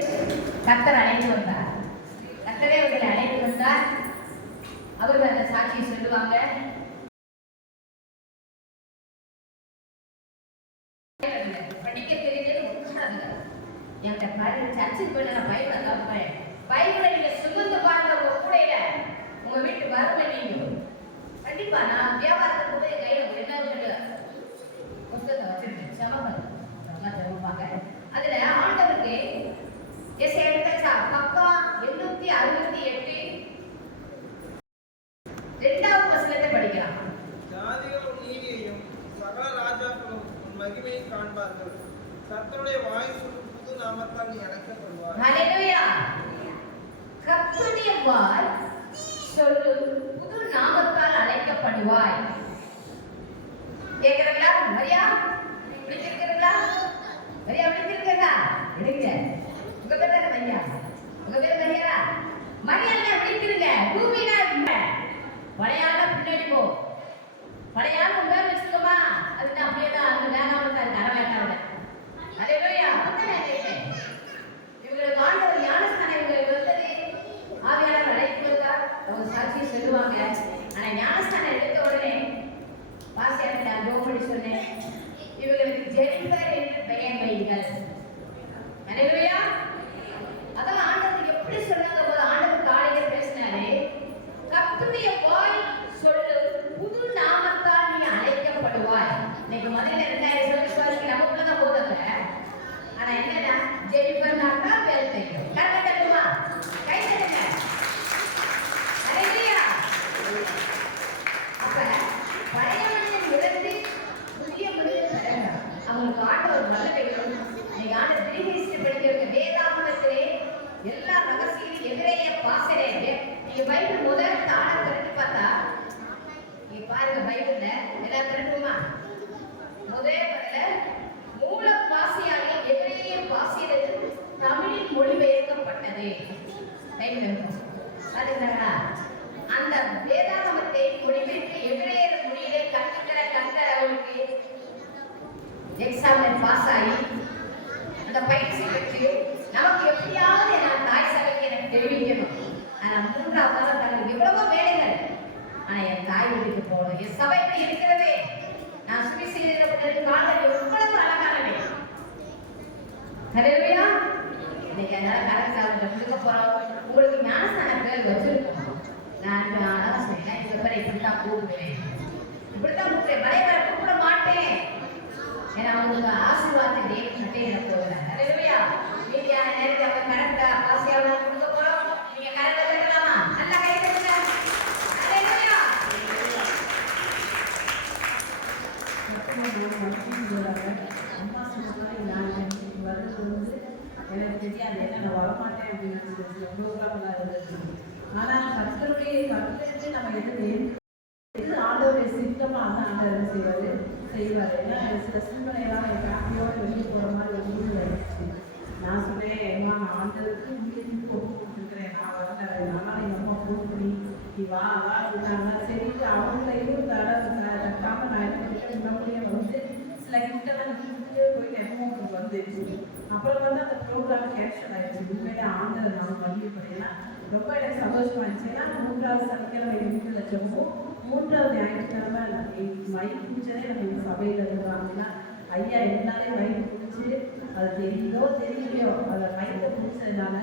கர்த்தர் அழைத்து வந்தார். கர்த்தரே அவர்களை அழைத்து வந்தார். அவர்கள் அந்த சாட்சியை சொல்லுவாங்க. படிக்க தெரிஞ்சது என்கிட்ட பாரு, சர்ச்சுக்கு போய் நான் பைபிளை காப்பேன். பைபிளை நீங்க சுமந்து பாருங்க. உங்க கூடையில உங்க வீட்டு வரல நீங்க கண்டிப்பா நான் வியாபாரத்துக்கு போய் கையில என்ன சொல்லு புத்தகத்தை வச்சிருக்கேன். செமப்பாங்க. அதுல ஆண்டவருக்கு பக்கம் 868 2வது வசனத்தை படிக்கலாம். ஜாதிகளும் நீதியையும் சகல ராஜாக்களும் உன் மகிமையை காண்பார்கள். கர்த்தருடைய வாய் சொல்லும் புது நாமத்தால் நீ அழைக்கப்படுவாய். ஹல்லேலூயா. கர்த்தருடைய வாய் சொல்லும் புது நாமத்தால் அழைக்கப்படுவாய். கேக்குறீங்களா? மரியா விழிச்சிருக்கிறீங்களா? மரியா விழிச்சிருக்கிறீங்களா? எடுங்க. உங்க பேர் தானே மரியா? உங்க பேர் மரியா? மரியாதை விழிச்சிருங்க. பூமியில பழையால பின்னாடி போ. பழையால உங்க பேர் வச்சுக்கோமா. அதுக்கு அப்படியே தான் அந்த வேணாம் தர வேண்டாம். ஹல்லேலூயா. இவங்களுக்கு ஆண்டவர் ஞானஸ்தானம் இவங்களுக்கு வந்தது ஆவியானவர் அழைத்து வந்தார். அவங்க சாட்சி சொல்லுவாங்க. ஆனா ஞானஸ்தானம் எடுத்த உடனே பாசியார் நான் ஜோமணி சொன்னேன், இவங்களுக்கு ஜெனிஃபர் என்று பெயர் வையுங்கள். ஹல்லேலூயா. அதான் ஆண்டவர் எப்படி சொன்னாங்க போது ஆண்டவர் காலையில பேசினாரு. கர்த்தருடைய வாய் சொல்லு புது நாமத்தால் நீ அழைக்கப்படுவாய். இன்னைக்கு முதல்ல 2000 விசுவாசிக்கு நமக்குள்ளதான் போதுங்க. ஆனா என்னன்னா ஜெனிஃபர் நாட்டா வேலை செய்யும். கரெக்டா தெரியுமா? கை தட்டுங்க. ஹல்லேலூயா. அப்ப பழைய மனிதன் இழந்து புதிய மனிதன் நடக்கிறான். அவங்களுக்கு ஆண்டவர் நல்ல வைக்கணும். நீங்க ஆண்டவர் திருஹிஸ்டரி படிக்கிறவங்க வேதாகமத்திலே எல்லா ரகசியம் எதிரேய பாசரே நீங்க பைபிள் முதல் தாள திரட்டி பார்த்தா நீங்க பாருங்க. பைபிள்ல எல்லாம் திரட்டுமா? முதல் மூல பாசையாக எதிரேய பாசையிலிருந்து தமிழில் மொழிபெயர்க்கப்பட்டது. பாத்தீங்களா? அந்த வேதாகமத்தை மொழிபெயர்த்து எதிரேய மொழியிலே கற்றுக்கிற கர்த்தர் அவருக்கு எக்ஸாம்ல பாஸ் ஆகி அந்த பயிற்சி பெற்று நமக்கு எப்படியாவது நான் தாய் சபைக்கு எனக்கு தெரிவிக்கணும். ஆனா 3வது தங்களுக்கு எவ்வளவோ வேலைகள். ஆனா என் தாய் வீட்டுக்கு போகணும். என் சபையில இருக்கிறதே நான் சுவிசேஷ காலம் எவ்வளவு அழகானவே. ஹல்லேலூயா. இன்னைக்கு அதனால கரெக்டாக கொடுக்க போறோம். உங்களுக்கு ஞானஸ்தான பேர் வச்சிருக்கோம். நான் அழகா சொன்னேன். இந்த பேரை இப்படித்தான் கூப்பிடுவேன், இப்படித்தான் கூப்பிடுவேன். வரைவரை கூப்பிட மாட்டேன். ஏன்னா அவங்களுக்கு ஆசீர்வாதத்தை தேவன் மட்டும் எனக்கு போகிறார். ஹல்லேலூயா. மீதியான நேரத்தை அவங்க கரெக்டா ஆசையாவது கொடுக்க போறோம். நீங்க கரெக்டா தட்டலாமா? நல்லா கை தட்டுங்க. ஹல்லேலூயா. எனக்கு தெரியாது, ஏன்னா நான் வரமாட்டேன் அப்படின்னு இருந்தது. ஆனா கர்த்தருடைய கருத்து நம்ம எது ஆண்டவருடைய சித்தமா அந்த ஆண்டவர் செய்வார். ஏன்னா சில சூழ்நிலையெல்லாம் என் ஃபேமிலியோடு வெளியே போகிற மாதிரி ஒரு சூழ்நிலை இருந்துச்சு. நான் சொன்னேன், ஏமா நான் ஆண்டவருக்கு வீட்டுக்கு கொடுத்துருக்கிறேன், நான் வரல. அதனால எங்கள் அம்மா ஃபோன் பண்ணி நீ வா வா அப்படின்னாங்க. சரி அவங்களையும் தட்டாமல் நான் என்ன பண்ணிட்டேன், முன்னாடியே வந்து சில கிஃப்டெல்லாம் கொடுத்துட்டு போயிட்டு எப்பவும் வந்துச்சு. அப்புறம் வந்து அந்த ப்ரோக்ராம் கேன்சல் ஆயிடுச்சு. உண்மையிலே ஆண்டவர் நான் மகிழ்ச்சிப்படையேன்னா ரொம்ப எனக்கு சந்தோஷமா இருந்துச்சு. ஏன்னா 3வது சனிக்கிழமை எங்கள் வீட்டில் வச்சோம். 3வது ஞாயிற்றுக்கிழமை வயிறு பிடிச்சதே நம்ம எங்கள் சபையில் இருக்கிறாங்கன்னா ஐயா எல்லாரையும் வயிறு பிடிச்சி அது தெரியுதோ தெரியலையோ அதை வயிற்றை பிடிச்சதுனால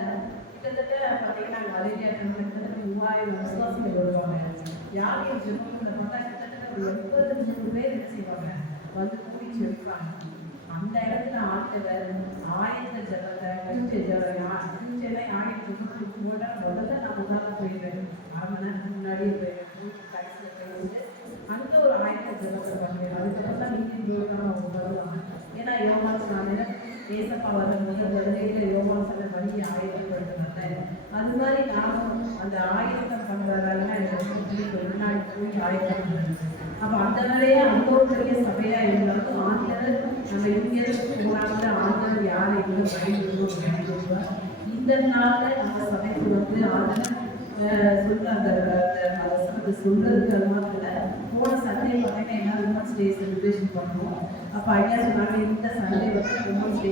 கிட்டத்தட்ட பார்த்தீங்கன்னா நாங்கள் வலையிலே கிட்டத்தட்ட 3000 விசுவாசிகள் வருவாங்க. யாரையும் ஜெபத்தில் பார்த்தா கிட்டத்தட்ட ஒரு 83 பேர் என்ன செய்வாங்க வந்து கூடிச்சு வைப்பாங்க. அந்த இடத்துல ஆண்டவர் ஆயத்த ஜபத்தை பூஜைலாம் 1000 ஜபத்துக்கு கூட முதல்ல நான் முன்னாடி போயிடுவேன். 1/2 மணி நேரத்துக்கு முன்னாடியே போயிட்டு அங்கே ஒரு ஆயத்த ஜபத்தை பண்ணுவேன். அதுக்கப்புறம் தான் நீதிபுரம் அவங்க வருவாங்க. ஏன்னா யோகாஸ் நான் ஏசப்பா வர முதல் வருகையில் யோகாஸ் வழி ஆயத்தப்படுத்துனால அது மாதிரி நானும் அந்த ஆயத்தம் பண்ணுறதால எனக்கு முன்னாடி போய் ஆயத்தம் பண்ணுவேன். அப்போ அந்த வேலையே அங்கே ஒரு பெரிய சபையாக இருந்தாலும் ஆண்டவர் நம்ம இங்கிருந்து போனாங்க. ஆண்டவர் யாரை எங்கே பயன்படுத்துவோம். இந்த நாளில் நம்ம சபைக்கு வந்து ஆண்டவர் சொல்ல அந்த சொல்றதுக்கு அது மாதிரி இல்லை. போன சண்டே பார்த்தீங்கன்னா உமன்ஸ் டே செலிப்ரேஷன் பண்ணுவோம். அப்போ ஐயா சொன்னாங்க இந்த சண்டே வந்து உமன்ஸ் டே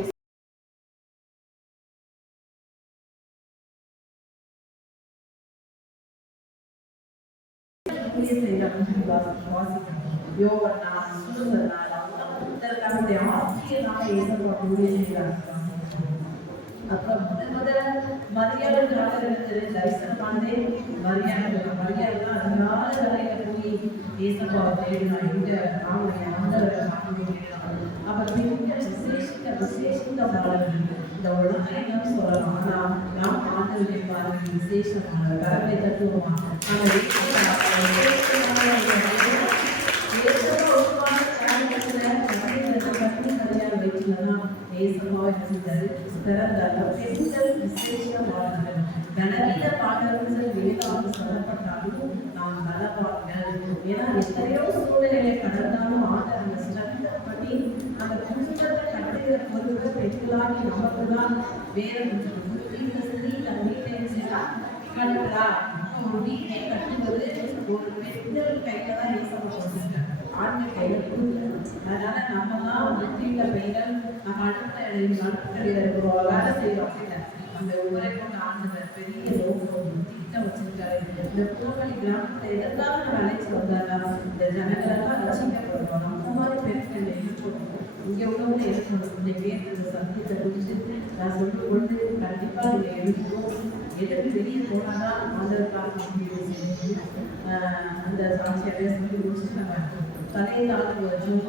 கிரியை செய்யறாங்கன்னு வாசிக்கணும். யோவன்னா, சூசன்னா, இதற்கான ஆசிரியராக இயேசுவா கிரியை செய்யறாங்க. அப்புறம் முதல் மரியாதைக்காக இருந்தது தரிசனமானதே மரியாதைதான் அதனால வேலையில போய் இயேசுவா தேடினா எங்க அவருடைய ஆண்டவரை பார்க்க. அப்ப பெண்கள் விசேஷித்த பாடல்கள் இந்த உலகம் என்ன சொல்லலாம். ஆனா நாம் ஆண்டவரை பாருங்கள் விசேஷமான கரவை தத்துவமா கனவீன பாடல்கள் வேதாந்து சொல்லப்பட்டாலும் நாம் நலவார்கள். ஏன்னா எத்தனையோ சூழ்நிலைகளை கடந்தாலும் ஆண்டவர் அந்த ஸ்ட்ரக்சர் பண்ணி அந்த குடும்பத்தை கட்டுகிற பொறுப்பு பெண்களாகி நமக்கு தான் வேற வீட்டை சரி தன் வீட்டை கட்டுறா. ஒரு வீட்டை கட்டுவது ஒரு பெண்கள் கையில தான் ஏசப்பட்டு ஆண்கள் கையில கொடுக்கல. அதனால நம்ம தான் வீட்டுல பெண்கள் நம்ம அடுப்படையில இருக்கிறோம் வேலை செய்யறோம். அந்த ஊரை கொண்டு ஆண்டவர் பெரிய நோக்கம் திட்டம் வச்சிருக்காரு. இந்த பூமணி கிராமத்தை எதற்காக நம்ம அழைச்சி வந்தாரா இந்த ஜனங்களெல்லாம் ரசிக்கப்படுறோம். நம்ம மாதிரி பெண்கள் இருக்கணும், இங்க உள்ளவங்க இருக்கணும். இன்னைக்கு இந்த சத்தியத்தை குறித்து நான் சொல்லிக் கொண்டு கண்டிப்பா இதை எழுதுவோம். எதற்கு வெளியே போனாதான் ஆண்டவருக்காக அந்த சாட்சியாவே சொல்லி முடிச்சுட்டு நம்ம தலையை தாழ்ந்து வச்சோம்.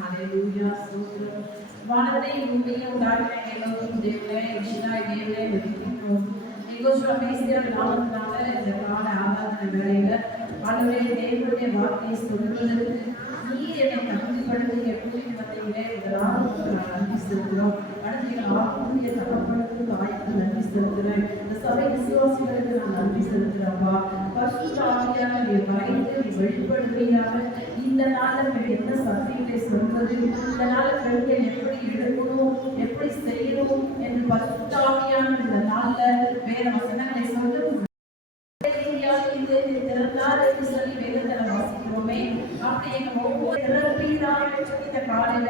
ஹல்லேலூயா ஸ்தோத்திரம். வானத்தையும் பூமியையும் உண்டாக்கின எல்லோரும் தேவனே விஷனாய் தேவனே வெற்றிக்கிறோம். எங்கோஸ்வர மேசியார் நாமத்தினால இந்த கால ஆராதனை வேளையில ஆண்டவரே தேவனுடைய வார்த்தையை சொல்வதற்கு நீர் என்னை தகுதிப்படுத்தி எப்படி வந்தீங்களே இதெல்லாம் நன்றி செலுத்துகிறோம். அடுத்த ஆத்மீய தகப்பனுக்கு தாய்க்கு நன்றி செலுத்துகிறேன். இந்த சபை விசுவாசிகளுக்கு நான் நன்றி செலுத்துகிறேன்ப்பா. பரிசுத்த ஆவியாக நீ மறைத்து நீ வெளிப்படுவீராக. இந்த நாளில் என்ன சத்தியத்தை சொல்வது, இந்த நாளில் பெண்கள் எப்படி எடுக்கணும் எப்படி செய்யணும் என்று பரிசுத்த ஆவியான இந்த நாளில் வேற வசனங்களை சொல்லும் சொல்லி வேதத்தை வாசிக்கிறோமே. அப்படி எங்க ஒவ்வொரு இந்த காலையில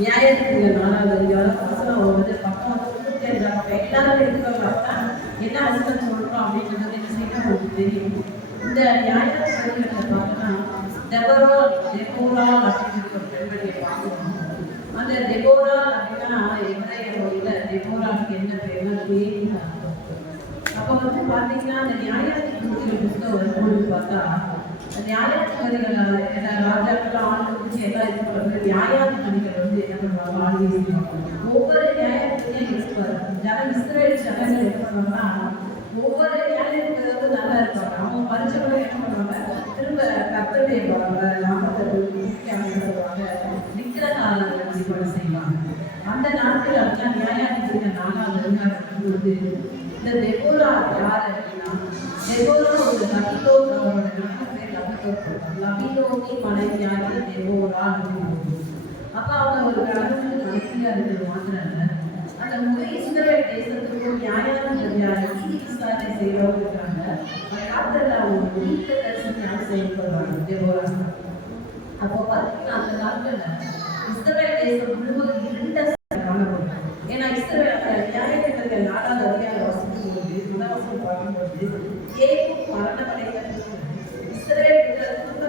நியாயத்துக்கு நாலாவது அதிகாரம் வந்து பக்கம் எல்லாரும் எடுத்துக்கோங்க. என்ன வசனம் சொல்றோம் அப்படின்றது என்ன செய்யணும் உங்களுக்கு தெரியும். இந்த நியாயத்தை பார்த்தோம்னா டெபோரா அப்படின்னு ஒரு பெண்மணியை பார்க்கணும். அந்த டெபோரா அப்படின்னா எபிரேய மொழியில டெபோராவுக்கு என்ன பேர்னா தேவி. அப்போ வந்து பார்த்தீங்கன்னா அந்த நியாயாதிபதிகள் புத்தகம் வரும்போது பார்த்தா நியாயாதிபதிகள் ராஜாக்கள் ஆண்டு எல்லாம் இது பண்ணுறது நியாயாதிபதிகள் வந்து என்ன பண்ணுவாங்க ஆண்டு ஒவ்வொரு நியாயாதிபதியும் இருப்பார். இஸ்ரேல் ஜனங்கள் என்ன பண்ணுவாங்கன்னா ஒவ்வொரு நியாயாதிபதி வந்து நல்லா இருப்பாங்க. அவங்க மனுஷங்களும் என்ன பண்ணுவாங்க திரும்ப கர்த்தருடைய நாமத்தை சொல்லுவாங்க விக்கிரகாராதனை செய்வாங்க. அந்த நாட்கள் அப்படின்னா நியாயாதிபதிகள் நாளாக வரும்போது இந்த டெபோரா யார் அப்படின்னா டெபோரா ஒரு லபிதோ அவரோட பேர் லபிதோனி மனைவியாகி டெபோரா அப்படின்னு. அப்போ அவங்க ஒரு கணவனுக்கு மனைவியா இருக்கிறது மாத்திரம் இல்லை, அந்த முழு இஸ்ரவேல் தேசத்துக்கும் நியாயாதிபதியாக நீதி விசாரணை செய்யறவங்க இருக்காங்க. காத்திரல அவங்க தீர்க்க தரிசனம் செயல்படுறாங்க டெபோரா. அப்போ பார்த்தீங்கன்னா அந்த நாட்கள்ல இஸ்ரவேல் தேசம் முழுவதும் இருண்ட காணப்படும். ஏன்னா இஸ்ரவேல் நியாயாதிபதிகள் நாடாத அதிகாரம் வசிக்கும் போது முதவசம் பார்க்கும்போது ஏகும் மரணமடைந்த இஸ்ரவேல்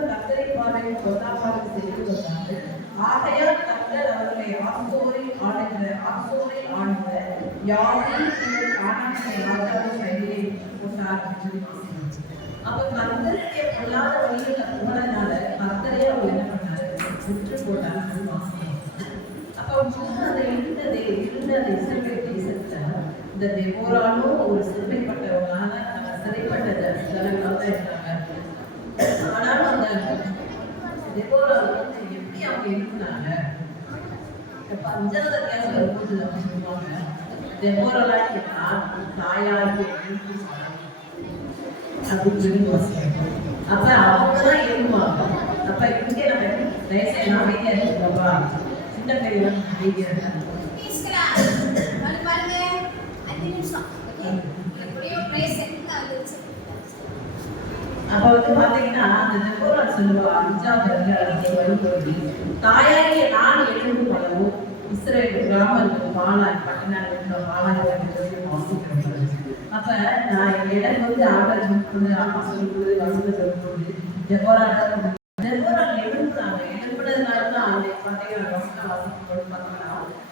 கர்த்தரை பார்வையும் பொருளாதாரம் செய்து வந்தாங்க. ஆகையால் கர்த்தர் அவர்களை ஆசோரில் ஆளுகிற யாரையும் காணாமல் ராஜாவின் கையிலே போட்டார். அப்ப கர்த்தருடைய பொல்லாத வழியில் போனதுனால கர்த்தரே அவங்க என்ன பண்ணாரு சுற்று போட்டார். அப்ப அந்த இருந்த இஸ்ரவேல் தேசத்துல இந்த டெபோராலும் ஒரு சிறுமைப்பட்டவங்களான சிறைப்பட்ட ஜனங்களாக தான் இருந்தாங்க. ஆனாலும் அந்த டெபோரா எப்படி அவங்க இருந்தாங்க அஞ்சாவது அத்தியாயம் வரும்போது அவங்க சொல்லுவாங்க டெபோராலாம் கேட்டா தாயாருக்கு அப்படின்னு சொல்லி யோசிக்கிறோம். அப்ப அவங்கதான் எழுதுவாங்க. அப்ப இங்கே நம்ம தயவுசெய்து அமைதியா இருக்கோம்ப்பா. சின்ன கையெல்லாம் செய்கிறாங்க. அப்ப வந்து பாத்தீங்கன்னா அந்த தெப்போரா சொல்லுவா 5வது அதிகாரத்துல வரும்போது தாயாகிய நான் எழுந்து போலவும் இஸ்ரேல் கிராமங்கள் பாலாய் பட்டணங்கள் பாலாய் வாசிக்கிறது. அப்ப நான் இடம் வந்து ஆகாஜ் சொல்லும்போது ஆமா சொல்லும்போது வசந்த சொல்லும்போது தெப்போரா எழுப்புறாங்க. எழுப்புனதுனாலதான் அந்த பாத்தீங்கன்னா வசந்த வாசிக்கும்போது பாத்தீங்கன்னா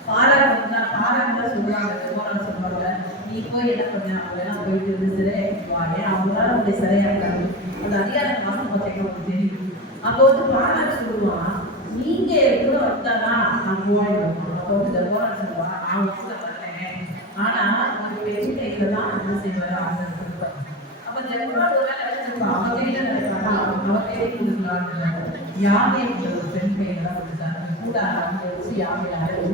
பாராட்டு சொல்லுவாங்க. தெப்போரா சொல்லுவாங்க நீ போய் என்ன பண்ண அவங்கெல்லாம் போயிட்டு இருந்து சிறையாக்குவாங்க அவங்களால உடைய சிறையாக்காங்க. அந்த அதிகாரம் வாசம் பார்த்தீங்கன்னா உங்களுக்கு தெரியும். அப்போ வந்து பாராட்டு சொல்லுவான் நீங்க கூட வந்தானா நான் போயிடுவோம். அப்போ வந்து தெப்போரா சொல்லுவான் நான் கூட வரேன் ஆனா ஒரு பெரிய கையில தான் என்ன செய்வாரு அவங்க கொடுப்பாரு. அப்ப தெப்போரா ஒரு வேலை வச்சிருப்பான் அவன் கையில நடக்கிறானா அவன் கையில கொடுக்குறாங்க. யாமே ஒரு பெண் கையில தான் கொடுத்தாரு கூட அவங்க வச்சு யாமையாரு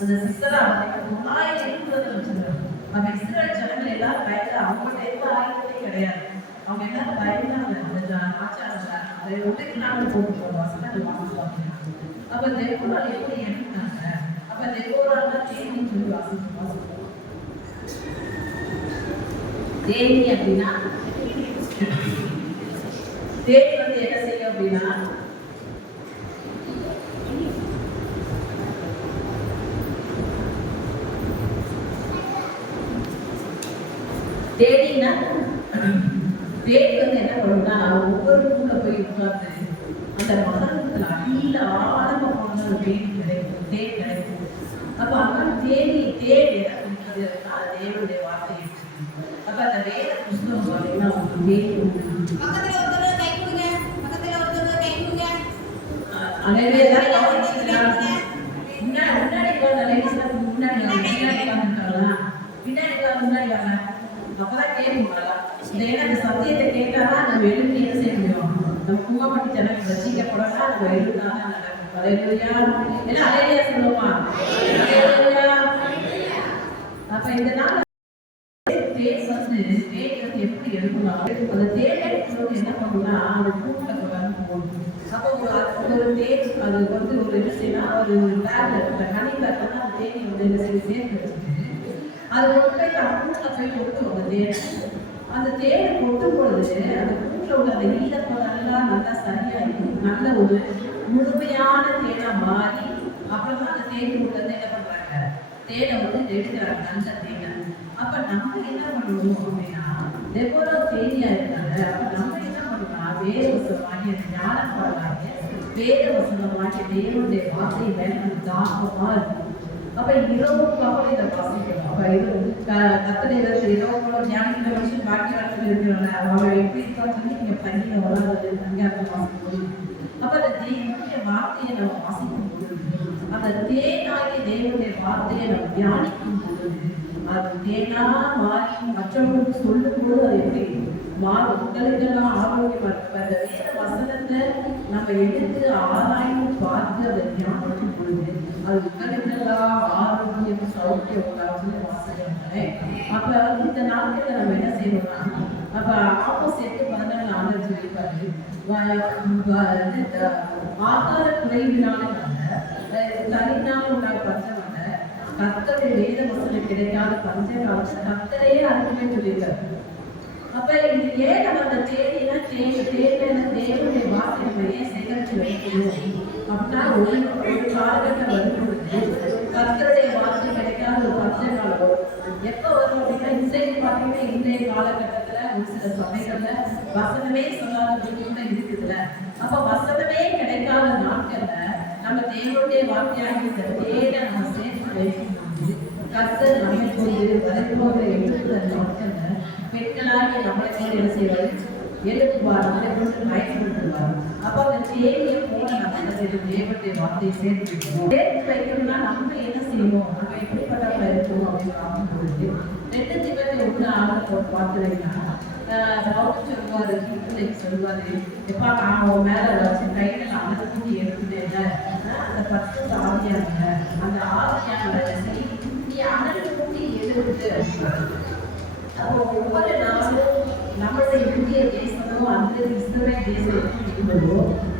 அந்த சிஸ்டரா 900 வச்சிருக்காரு. அப்ப இஸ்ரேல் ஜனங்கள் எல்லாரும் பயந்து அவங்கள்ட்ட எந்த ஆயுதமே கிடையாது. அவங்க எல்லாரும் பயந்தாங்க அந்த ஆச்சாரத்தை அதை ஒன்றைக்கு நாங்கள் போட்டு போவோம் வசனங்கள் வாசிப்பாங்க. அப்ப தெப்போரா எப்படி எழுதினாங்க. அப்ப தெப்போரா தான் தேனி சொல்லி வாசிப்போம். தேனி அப்படின்னா தேனி வந்து என்ன செய்யும் அப்படின்னா தேடினா தேடி வந்து என்ன பண்ணுன்னா ஒவ்வொரு கூட போய் உட்கார்ந்து அந்த மரணத்துல அடியில ஆழமா போன தேடி கிடைக்கும் தேடி கிடைக்கும். அப்ப அங்க தேடி தேடி என்ன பண்றது அப்படின்னா தேவனுடைய வார்த்தையை அப்ப அந்த வேத புஸ்தகம் பார்த்தீங்கன்னா முன்னாடி வரல அப்பதான் கேட்க அந்த சத்தியத்தை கேட்டாதான் நம்ம எழுதி என்ன செய்ய முடியும். நம்ம கும்பப்பட்டி ஜனக்கு ரசிக்கப்படா நம்ம எழுதாதான் நடக்கும். ஏன்னா அலையா சொல்லுமா அப்ப இந்த நாள் தேன் வந்து எப்படி எடுக்கலாம். அந்த தேன் எடுக்கணும்னு என்ன பண்ணுன்னா அந்த கூட்டில் போகணும். அப்போ ஒரு தேன் அது வந்து ஒரு என்ன செய்யலாம் ஒரு பேக்ல ஹனி பேக்ல அந்த தேனி வந்து என்ன செய்ய சேர்த்து வச்சுட்டு அது ஒன்றை கூட்டில் போய் கொட்டும். அந்த தேனை கொட்டும் பொழுது அந்த கூட்டில் உள்ள அந்த ஈரப்பதெல்லாம் நல்லா சரியாயிருக்கும். நல்ல ஒரு முழுமையான தேனா மாறி அப்புறம் தான் அந்த தேன் உள்ள என்ன பண்றாங்க தேனை வந்து எடுக்கிறாங்க அந்த தேனை. அப்ப நம்ம என்ன பண்ணுவோம் அப்படின்னா தெப்போரா தேனியா இருக்காங்க. அப்ப நம்ம என்ன பண்ணுவோம்னா வேத வசனமாகி அந்த ஞானப்பாடாகிய வேத வசனமாகி தேவனுடைய வார்த்தை மேல தாக்கமா இருக்கும். அப்ப இரவு பகல் இதை வாசிக்கணும். அப்ப இது கத்தனை இரவு ஞானிக்கிற மனுஷன் பாக்கி இடத்துல இருக்கிறவங்க அவள் எப்படி இருக்கான்னு நீங்க பள்ளியில வராது அங்கே வாசிக்கும். அப்ப அந்த தேவனுடைய வார்த்தையை நம்ம வாசிக்கும் பொழுது அந்த தேனாகிய தேவனுடைய வார்த்தையை நம்ம தியானிக்கும் பொழுது அது தேனா மாறி மற்றவங்களுக்கு சொல்லும் போது அது எப்படி மாறும். உங்களுக்கெல்லாம் ஆரோக்கியமா இருக்கு. அந்த வேத வசனத்தை நம்ம எடுத்து ஆராய்ந்து பார்த்து அதை தியானிக்கும் பொழுது அது உங்களுக்கெல்லாம் ஆரோக்கியம் சௌக்கியம் உண்டாகும் வாசகங்களே. அப்ப இந்த நாட்கள்ல நம்ம என்ன செய்யணும்னா அப்ப ஆப்போசிட் 14 ஆண்டு சொல்லிப்பாரு ஆகார குறைவினால தனினால உள்ள பஞ்சமல்ல கர்த்தருடைய வேத வசனம் கிடைக்காத பஞ்ச காலத்துல கர்த்தரையே அருமையே சொல்லியிருக்காரு. அப்ப இது ஏன் நம்ம அந்த தேவையில தேவனுடைய வார்த்தை நம்ம ஏன் சேகரிச்சு வைக்கணும் அப்படின்னா ஒரு காலகட்டம் வரும்பொழுது கர்த்தருடைய வார்த்தை கிடைக்காத ஒரு பஞ்ச காலம் எப்ப வரும் அப்படின்னா இன்றைக்கு பார்த்தீங்கன்னா இன்றைய காலகட்டத்துல ஒரு சில சமயங்கள்ல வசனமே சொல்லாத கூட இருக்குதுல்ல. அப்ப வசனமே கிடைக்காத நாட்கள்ல நம்ம தேவனுடைய வார்த்தையாக இந்த தேவை நம்ம சேர்த்து வைக்கும்போது கர்த்தர் நம்மை கொண்டு வரப்போகிற எழுப்புற நாட்கள்ல பெண்களாகி நம்மளை கொண்டு என்ன செய்வாரு எழுப்புவார். நம்மளை கொண்டு பயன்படுத்துவார். அப்ப அந்த தேவையை போல நம்ம என்ன செய்யணும் தேவனுடைய வார்த்தையை சேர்த்து வைக்கணும்னா நம்ம என்ன செய்யணும் நம்ம எப்படிப்பட்டவங்க இருக்கணும் அப்படின்னு பார்க்கும்பொழுது 2 Timotheus 1:6 பார்த்தீங்கன்னா பவுல் சொல்லுவாரு பிள்ளைக்கு சொல்லுவாரு எப்பா நான் உன் மேல வச்சு கையில நான் கூட்டி எடுத்துட்டேன் அந்த பத்து ஆவியாங்க அந்த ஆவியானவரை நீ அனல் கூட்டி எடுத்து அப்போ ஒவ்வொரு நாளும் நம்மளுடைய இந்திய தேசமும் அந்த இஸ்ரேல் தேசம் இருந்ததோ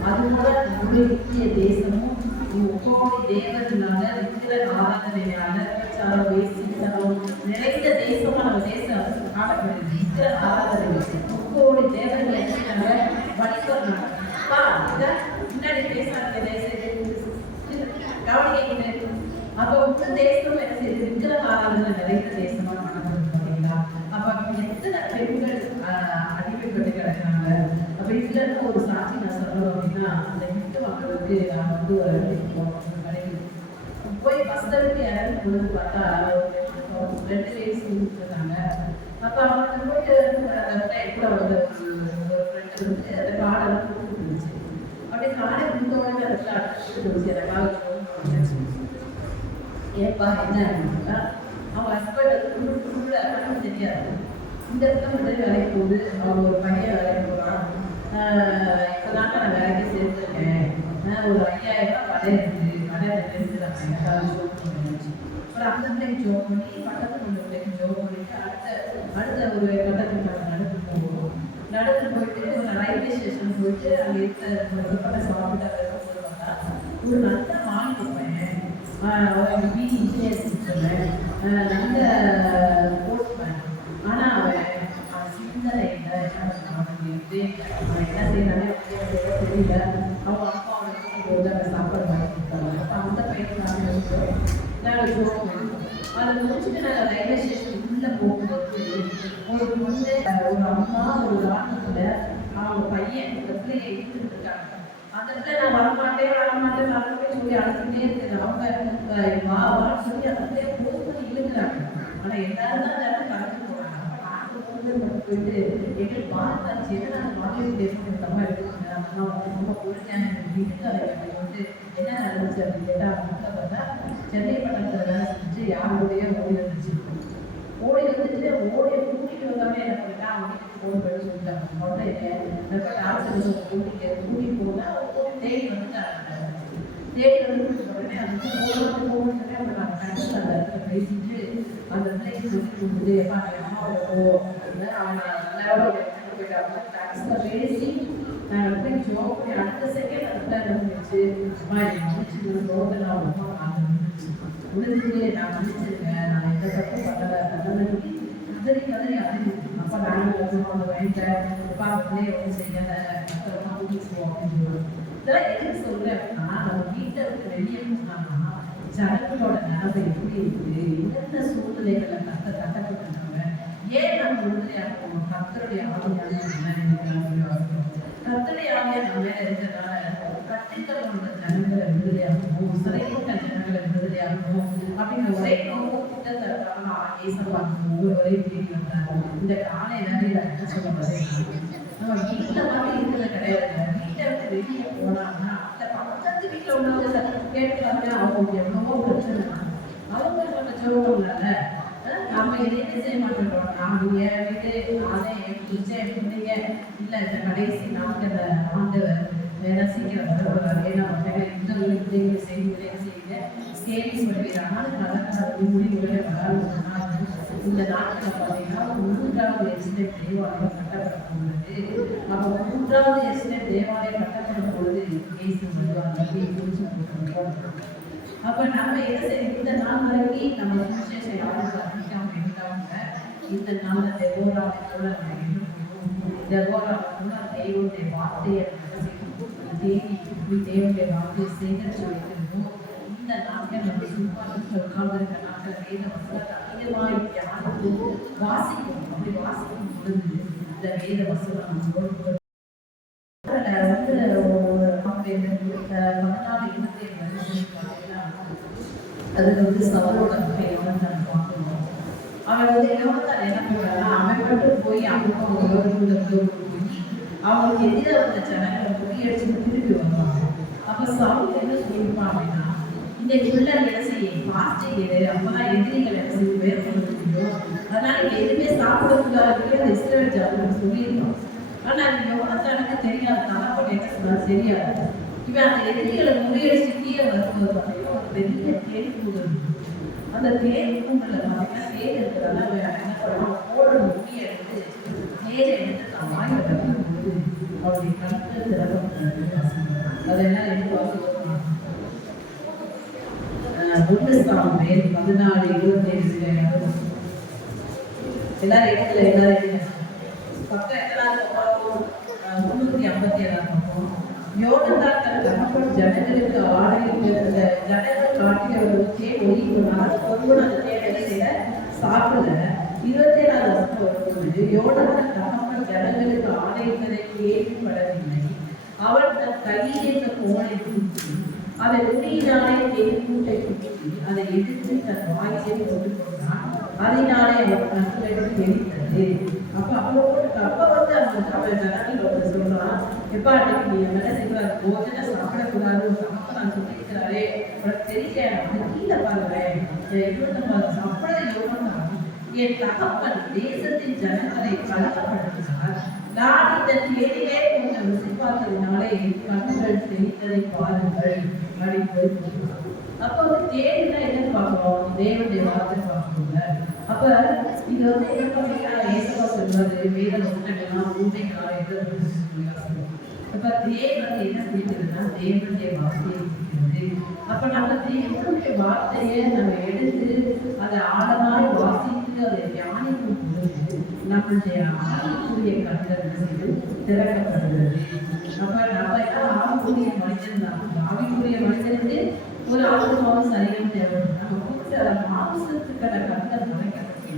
அது போல நம்முடைய இந்திய தேசமும் முக்கோடி தேவர்களால விக்கிரக ஆராதனையால பிரச்சாரம் வேசித்தனம் நிறைந்த தேசமா நம்ம தேசம் காணப்படுது. விக்கிரக ஆராதனை முக்கோடி தேவர்கள் என்ன வழிபடுறாங்க. முன்னாடி பேசாத கவனிக்க. அப்ப உங்க தேசம் என்ன செய்யுது? விக்கிரக ஆராதனை நிறைந்த தேசமா காணப்படுது பாத்தீங்களா? அப்ப எத்தனை பெண்கள் அடிமைப்பட்டு கிடக்குறாங்க. அப்ப இதுல இருந்து ஒரு சாட்சி நான் சொல்லணும் அப்படின்னா, அந்த விட்டு மக்களுக்கு நான் வந்து ஒரு கடைக்கு போய் பஸ்ல இருந்து யாராவது பொழுது பார்த்தா 2 லேடிஸ் இருக்காங்க. அப்ப அவங்க போயிட்டு கூட வந்து ஒரு ஃப்ரெண்டு வந்து அந்த காடெல்லாம் கொடுத்துட்டு இருந்துச்சு. அப்படியே காடை கொடுத்தவங்க இடத்துல அடிச்சுட்டு இருந்துச்சு. எனக்காக ஏப்பா என்ன அப்படின்னா, அவன் ஹஸ்பண்ட் தெரியாது. இந்த இடத்துல வந்து வேலைக்கு போகுது. அவங்க ஒரு பையன் வேலைக்கு போகிறான். இப்போதாங்க நான் வேலைக்கு சேர்த்துருக்கேன். ஒரு 5000 ரூபாய் கடை இருக்குது. கடை தெரிஞ்சுறாங்க. எனக்காக ஜோப் பண்ணிச்சு. அப்புறம் அந்த பிள்ளைக்கு ஜோப் பண்ணி பக்கத்தில் உள்ள பிள்ளைக்கு ஜோப் பண்ணிட்டு அடுத்த ஒரு கட்டத்துக்கு நடந்து போவோம். நடந்து போயிட்டு ஒரு ரயில்வே ஸ்டேஷன் போயிட்டு அங்கே இருக்க கடை சாப்பிட்டு வந்தா ஒரு நல்ல மாநில பையன். அவன் பிஇ இன்ஜினியரிங் சொன்னேன். நல்ல கோர்ஸ் பண்ணேன். ஆனால் அவன் சிந்தனை இல்லை. அவன் என்ன செய்யறானே தெரியல. அவங்க அப்பா அவனுக்கு போது அந்த சாப்பாடு வாங்கி கொடுத்தாங்க. அப்போ அந்த பையன் நாங்கள் போவோம். அதை முடிச்சுட்டு நாங்கள் ரயில்வே ஸ்டேஷன் உள்ள போகும்போது ஒரு பொண்ணு ஒரு அம்மா ஒரு ஆட்டத்தில் அவங்க பையன் இந்த பிள்ளையை இழுத்துட்டு இருக்காங்க. அந்த இடத்துல நான் வரமாட்டேன் சொல்லி அழைச்சிட்டே இருக்குது. அவங்க வான்னு சொல்லி அந்த பிள்ளைய போகும்போது இழுக்கிறாங்க. ஆனால் எல்லாரும் தான் அந்த கலந்து போகிறாங்க. போயிட்டு எங்களுக்கு பார்த்தாச்சு. ஏன்னா அந்த நாலேஜ் பேசுறது அம்மா எடுத்துருங்க. அம்மா ரொம்ப போயிட்டேன் வீட்டுக்கு. அதை வந்து என்ன நடந்துச்சு அப்படின்னு கேட்டால் அவங்க பார்த்தா சென்னை பட்டணத்தில் வேலை செஞ்சு யாரோடைய ஓடி வந்துச்சு. ஓடி வந்துட்டு ஓடிய கூட்டிகிட்டு வந்தோடனே என்ன பண்ணிட்டா அவங்க வீட்டுக்கு போன போயிட்டு சொல்லிட்டாங்க. உடனே டாக்டர் கூட்டிகிட்டு போனால் தேடி வந்துட்டாங்க. தேடி வந்து உடனே அது போகணும்னு சொல்லி அவங்க நாங்கள் கண்டிப்பாக அந்த இடத்துல பேசிட்டு அந்த பிள்ளைக்கு சொல்லிட்டு இருந்தது. எப்பா அம்மாவோட போவோம் அவங்க போயிட்டாங்க. டாக்ஸில் பேசி நாங்கள் போய் ஜோப் பண்ணி அடுத்த செகண்ட் அந்த பிள்ளை இருந்துச்சு. அம்மா முடிச்சு ரோட்டில் நான் முடிஞ்சு நான் முடிச்சிருக்கேன். நான் எந்த தப்பும் பண்ணலை. கதறி அப்போ நாங்கள் அவங்க வாங்கிட்டேன். அப்பா பிள்ளைய ஒன்றும் செய்யலை. அப்புறமா கூட்டிட்டு அப்படின்னு இதெல்லாம் எதுக்கு சொல்கிறேன் அப்படின்னா, நம்ம வீட்டை விட்டு வெளியே போனாங்கன்னா ஜனங்களோட நிலைமை எப்படி இருக்குது, என்னென்ன சூழ்நிலைகளை கட்டப்பட்டுருக்காங்க, ஏன் நம்ம விடுதலையாக இருக்கணும். கர்த்தருடைய ஆவியான கர்த்தருடைய ஆவியான நம்ம மேலே இருக்கிறதுனால கட்டித்தவங்களோட ஜனங்களை விடுதலையாகணும், சிறைப்பட்ட ஜனங்களை விடுதலையாகணும் அப்படிங்கிற ஒரே திட்டத்தை ஏசப்பாக்கணும். ஒவ்வொருவரையும் தேடி வந்தாங்க. இந்த காலை வேலையில் என்ன சொல்ல பார்த்தீங்கன்னா, நம்ம வீட்டில் மாதிரி இருக்கிறது கிடையாது. வீட்டை விட்டு வெளியே போனாங்கன்னா அந்த பக்கத்து வீட்டில் உள்ளவங்க கேட்கறாங்க. அவங்க எவ்வளவோ பிரச்சனை. அவங்க சொல்லுவாங்கல்ல, நம்ம எதையுமே செய்ய மாட்டோம். நான் என் வீட்டு நானே என் பிள்ளைங்க இல்லை இந்த கடைசி நாட்கள் ஆண்டவர் வேலை சீக்கிரம் வருவார். ஏன்னா இந்த பிள்ளைங்க செய்யுங்க கேள்விப்படுவீரான கலக்காத முடிவுகளை வராதுன்னா இந்த நாட்டில் பார்த்தீங்கன்னா 3வது எஸ்டேட் தேவாலயம் கட்டப்படும் பொழுது, அப்போ 3வது எஸ்டேட் தேவாலயம் கட்டப்படும் பொழுது கேசு வருவாங்க. அப்போ நம்ம என்ன செய்யணும், இந்த நாள் வரைக்கும் நம்ம சுவிசேஷம் யாரும் அறிவிக்காமல் இருந்தாங்க. இந்த நாளில் தெவோராவை கூட நம்ம என்ன தெவோராவை கூட தேவனுடைய வார்த்தையை தேடி தேவனுடைய வார்த்தையை சேகரித்து வைத்திருந்தோம். இந்த நாட்கள் நம்ம உட்கார்ந்து இருக்க நாட்கள் வேத வசனத்தை அதிகமாக யாருக்கு வாசிக்கும். அப்படி வாசிக்கும் பொழுது இந்த வேத வசனம் வந்து 14:27 அதுல வந்து சவலோட யோனத்தான் நம்ம பார்க்கணும். அவன் வந்து யோனத்தான் என்ன பண்றான்னா, அவன் மட்டும் போய் அவங்க போய் அவங்களுக்கு எதிராக வந்த ஜனங்களை முறியடிச்சு திருப்பி வருவாங்க. அப்ப சவுல் என்ன சொல்லியிருப்பான் அப்படின்னா, இந்த பிள்ளை என்ன செய்ய பாஸ்டிங் எடு, அப்பதான் எதிரிகள் என்ன செய்ய வேறு பண்ண முடியும். அதனால நீங்க எதுவுமே சாப்பிடக்கூடாது அந்த இஸ்ரவேல் ஜனங்கள் சொல்லியிருப்பான். ஆனா அந்த யோனத்தானுக்கு தெரியாது. தலைப்பட்டு என்ன சொன்னாலும் தெரியாது. இவன் அந்த எதிரிகளை முறியடிச்சு கீழே வரும்போது பார்த்தீங்கன்னா ஒரு பெரிய தேன் கூடு. அந்த தேன் கூண்டுல பார்த்தீங்கன்னா தேன் இருக்கிறதால என்ன பண்ணுவான், ஓடணும் முடி எடுத்து தேனை எடுத்து தான் வாங்கி வைக்கும்போது அவருடைய கண்கள் திறக்கப்பட்டது. அதெல்லாம் எடுத்து வாசிக்கலாம். சாமுவேல் 14:27. எல்லாரும் இடத்துல எல்லாரும் பக்கம் எத்தனாவது பக்கம்? 357 பக்கம். யோனத்தான் தன் தகப்பன் ஜனங்களுக்கு ஆணையிட்டிருந்த ஜனங்கள் காட்டியவர்களுக்கே ஒதுக்கினார். ஒருவன் அந்த தேவையை செய்ய சாப்பிடல. 27வது வசனம் வரும்பொழுது யோனத்தான் தகப்பன் ஜனங்களுக்கு ஆணையிட்டதை கேள்விப்படவில்லை. அவன் தன் கையில் இருந்த கோலை தூக்கி அதை உண்மையினாலே தேன்கூட்டை குத்தி அதை எடுத்து தன் வாயிலே கொண்டு கொண்டான். அதனாலே அவன் கண்களுக்கு தெரிந்தது. அப்ப வந்து அவன் ஜனங்கள் சொல்றான், எப்பா நீ என்ன செய்வார் போஜனை சாப்பிடக்கூடாது அப்ப நான் சொல்லியிருக்கிறாரே உனக்கு தெரியல. அது கீழே பாருறேன் சாப்பிட யோகம்தான் என் தகப்பன் தேசத்தின் ஜனங்களை கலக்கப்படுத்தினார். நான் இந்த தேதியிலே கொஞ்சம் ருசிப்பார்த்ததுனாலே கண்கள் தெரிந்ததை பாருங்கள் அப்படின்னு. அப்ப வந்து தேடினா என்ன பார்க்கிறோம்? தேவனுடைய வார்த்தை பார்க்கணுங்க. அப்ப இது வந்து என்ன பண்ணீங்கன்னா ஏசப்பா சொல்வாரு வேத புத்தகம்லாம் உண்மைகளா அப்ப தேவன் என்ன பிடிக்கிறதுனா தேவனுடைய வார்த்தையை பிடிக்கிறது. அப்ப நம்ம தேவனுடைய வார்த்தையை நம்ம எடுத்து அதை ஆழமாய் வாசித்து அதை தியானிக்கும் பொழுது நம்மளுடைய ஆவிக்குரிய கண்கள் செய்து திறக்கப்படுகிறது. அப்ப நம்ம எல்லாம் ஆவிக்குரிய மனிதன் தான். ஆவிக்குரிய மனிதனுக்கு ஒரு ஆத்மாவும் சரியும் தேவைப்படும். நம்ம கொடுத்து அதை மாம்சத்துக்கான கண்கள் மறைக்கப்பட்டு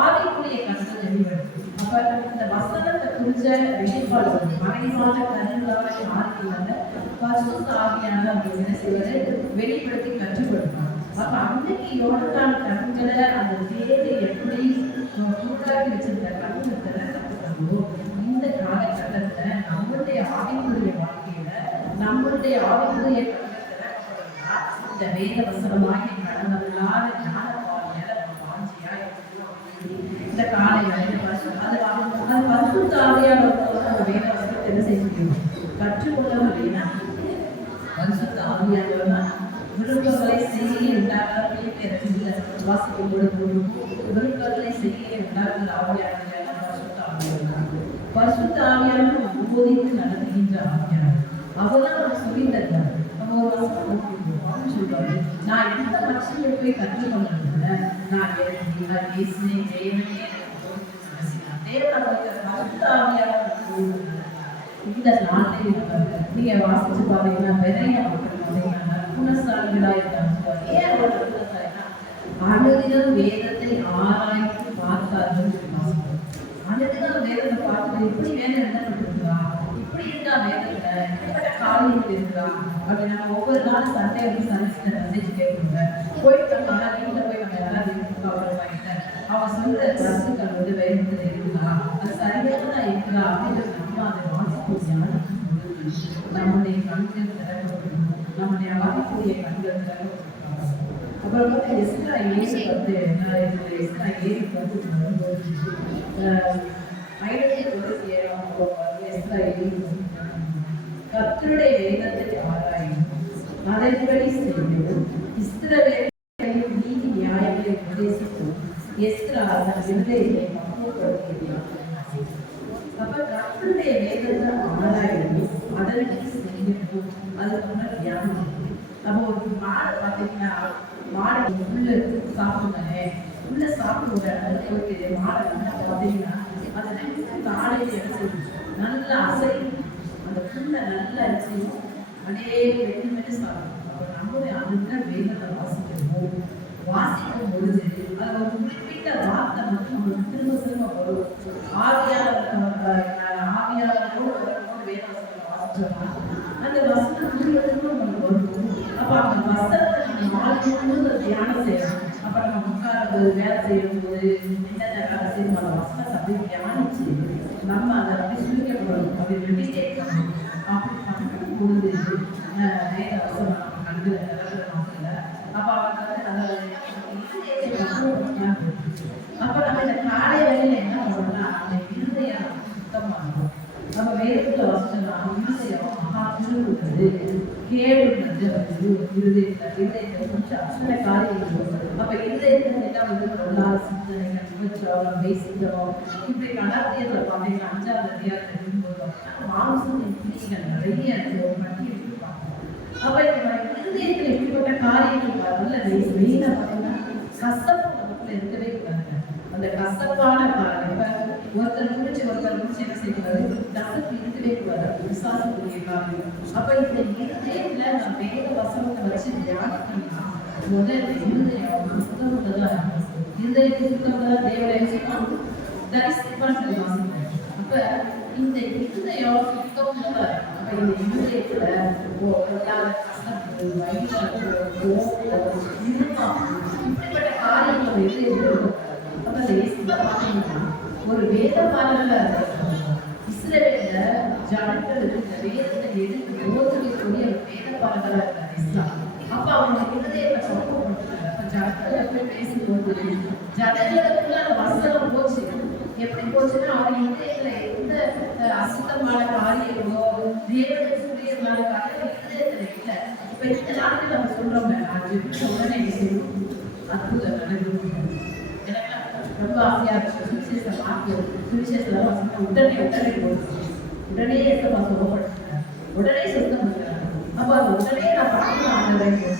ஆவிக்குரிய கண்கள் வெளிவரும். அப்ப இந்த வசனத்தை குறிச்ச வெளிப்பாடு மறைவான கண்களாக ஆவியானவர் பரிசுத்த ஆவியானவர் அப்படின்னு என்ன செய்வது வெளிப்படுத்தி கற்றுக்கொடுப்பார். அப்ப அன்னைக்கு யோனத்தான் கண்களை அந்த தேவை எப்படி சூடாக்கி வச்சிருந்த கண்கள் திறக்கப்பட்டதோ இந்த காலகட்டத்துல நம்மளுடைய ஆவிக்குரிய வாழ்க்கையில நம்மளுடைய ஆவிக்குரிய இந்த வேத வசனமாகி கடந்தவர்களாக ஞானப்பாலியால வாஞ்சியா இந்த காலை அது பரிசுத்த ஆவியானவர்களோட அந்த வேத வசனத்தை என்ன செய்ய முடியும்? கற்றுக்கொள்ள முடியும்னா பரிசுத்த ஆவியானவர் விருப்பங்களை செய்ய உண்டாக வாசிக்கும் பொழுது விருப்பங்களை செய்ய உண்டாக ஆவியானவர் பரிசுத்த ஆவியானவர் உபோதித்து நடத்துகின்ற ஆவியானவர் அவதான் நம்ம சொல்லி தருவார். சொல்றாரு நான் எந்த மனுஷனை போய் கற்றுக்கொள்ள நான் தேவனே இந்த நாட்டை நீங்க வாசிச்சு பாத்தீங்கன்னா நிறைய குணசாலிகளா இருக்காங்க. ஏன் அனுதினம் வேதத்தை ஆராய்ந்து பார்த்தார்கள். அனுதினம் வேதத்தை பார்த்து இப்படி வேதம் எழுதப்பட்டிருக்கா, இப்படி இருக்கா வேதத்துல எப்பட்ட காரியம் இருக்கா அப்படின்னு நம்ம ஒவ்வொரு நாளும் சண்டே வந்து சர்வீஸ்ல மெசேஜ் கேட்கணுங்க. போயிட்டு நம்ம வீட்டுல போய் நம்ம யாராவது அவங்க சொல்ற கருத்துக்கள் வந்து வேதத்துல இருக்குதா, அது சரியான இருக்குதா அப்படின்னு நம்ம அதை வாசிப்போம். நம்முடைய கண்கள் திறக்கப்படணும், நம்முடைய ஆவிக்குரிய கண்கள் திறக்கப்படணும். அப்புறம் வந்து எஸ்ரா 7:10 எஸ்ரா 7:10 கர்த்தருடைய வேதத்தை ஆராயும் அதன்படி செய்யும் இஸ்ரவேலின் நீதி நியாயங்களை உபதேசிக்கும் எஸ்ரா தன் இருதயத்தை பக்குவப்படுத்தினார். அப்ப கர்த்தருடைய வேதத்தை ஆராயும் அதன்படி செய்யும் அதுக்கு முன்னாடி தியானம். நம்ம ஒரு மாடை பார்த்தீங்கன்னா மாடை உள்ள சாப்பிடுங்க உள்ள சாப்பிடுவோட அது போயிட்டு மாடை பார்த்தீங்கன்னா அந்த ரெண்டு காலையில் எடுத்து நல்லா அசையும். அந்த புல்லை நல்லா அரிசியும் அப்படியே மென்று மென்று சாப்பிடும். அப்போ நம்மளுடைய அந்த வேதத்தை வாசிக்கிறோம். வாசிக்கும் பொழுது அது ஒரு குறிப்பிட்ட வார்த்தை மட்டும் நம்மளுக்கு திரும்ப திரும்ப வரும். ஆவியாளரோடு வேதவசனம் வாசிச்சோம்னா அந்த வசனம் திரும்ப திரும்ப நம்மளுக்கு வரும். அப்போ அந்த வசனத்தை நம்ம வாழ்க்கை தியானம் செய்யணும். அப்புறம் நம்ம உட்கார்ந்து வேலை செய்யும்போது என்னென்ன வேலை செய்யணும் அந்த வசனத்தை அப்படி தியானிச்சு நம்ம அதை அப்படி சுருக்கப்படணும், அப்படி மெடிடேட் பண்ணணும். அப்படி பண்ணும் பொழுது வேத வசனம் நம்ம கண்களை நிலவுல அப்போ அவங்க வந்து அப்போ நம்ம இந்த காலை வேலையில என்ன பண்ணணும்னா அந்த இருதயம் சுத்தமாகும். நம்ம வேதத்துல வசனம்னா இருதயம் மகா திருவுள்ளது கேடு உள்ளது அப்படின்னு இருதயத்தை கொஞ்சம் அசன காரியங்கள். அப்ப இருதயத்துல என்ன வந்து பொருளாதார சிந்தனைகள் விபச்சாரம் பேசிக்கிறோம் இப்படி கலாத்தியத்துல பார்த்தீங்கன்னா 5வது அதிகாரத்துல இருக்கும்போது மாம்சத்தின் பிரிகள் நிறைய பட்டியல் இருப்பாங்க. அப்ப நம்ம இருதயத்துல இப்படிப்பட்ட காரியங்கள் வரல மெயினா பார்த்தீங்கன்னா கசப்பு நமக்குள்ள இருக்கவே கூடாது. அந்த கசப்பான காரணம் ஒருத்தர் முடிச்சு என்ன செய்யக்கூடாது, கசப்பு இருக்கவே கூடாது. விசுவாசத்துடைய காரணம். அப்ப இந்த இருதயத்துல நான் வேத வசனத்தை வச்சு தியானிக்கணும்னா முதல் இருதயம் சுத்தமுள்ளதான். இருதயத்தை சுத்தமுள்ளதான் தேவடைய தரிசிப்பான்னு சொல்லி வாசிக்கிறேன். அப்ப இந்த இருதயம் சுத்தமுள்ளதா. அப்ப இந்த இருதயத்துல இப்படிப்பட்ட காரியங்கள் இருதயத்தில் அப்ப ஒரு வேதபாரர்களா இஸ்ரவேல்ல ஜனங்களுக்கு இந்த வேதத்தை எடுத்து போதிக்கக்கூடிய ஒரு வேதபாரர்களா இருக்காரு இஸ்லாம். அப்ப அவங்க இருதயத்தை பக்குவப்படுத்துறாங்க. அப்ப ஜனங்களை எப்படி பேசும்போது ஜனங்களுக்குள்ள அந்த வசனம் போச்சு. எப்படி போச்சுன்னா அவங்க இருதயத்துல எந்த அசுத்தமான காரியங்களோ தேவனுக்குரியமான காரியங்கள் இருதயத்துல இல்லை. இப்ப இந்த நாட்கள் நம்ம சொல்றோம் உடனே அற்புதம் நடக்கும். ரொம்ப ஆசையா இருக்கு. சுவிசேஷம் வாக்கு சுவிசேஷத்துல உடனே உடனே சுகப்படுத்துறாங்க, உடனே சுத்தம் பண்ணுறாங்க. அப்ப அது உடனே நான் பார்க்கணும் ஆண்டவரை.